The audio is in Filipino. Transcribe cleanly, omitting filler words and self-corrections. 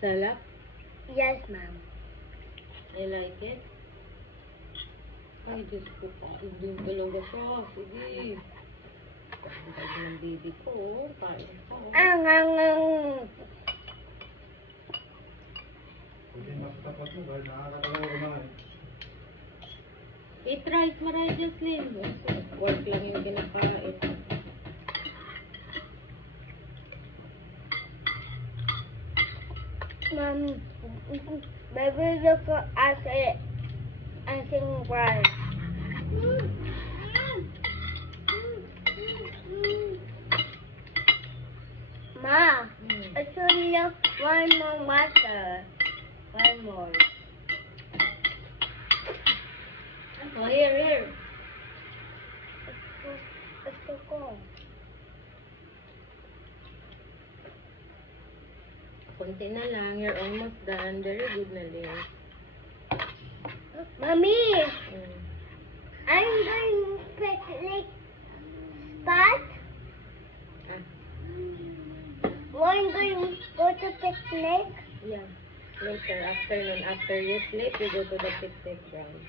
Salap? Yes, ma'am. I like it. Ay, Diyos ko, kain din talaga siya. Sige. Ang bag ng baby ko, oh. Kain ka, oh. Hindi mas tapat mo dahil nakakatalawa ko na eh. Eat rice, Mariah Jocelyn. Work lang yung kinakain. Ma'am, baby, look at it. I think right. Ma, it's only one more water. One more. Oh, here. Let's go. Kunti na lang. You're almost done. Very good na din. Mommy, Mm. I'm going picnic spot. Ah, I'm going to go to picnic. yeah. Later, afternoon. After you sleep, you go to the picnic ground.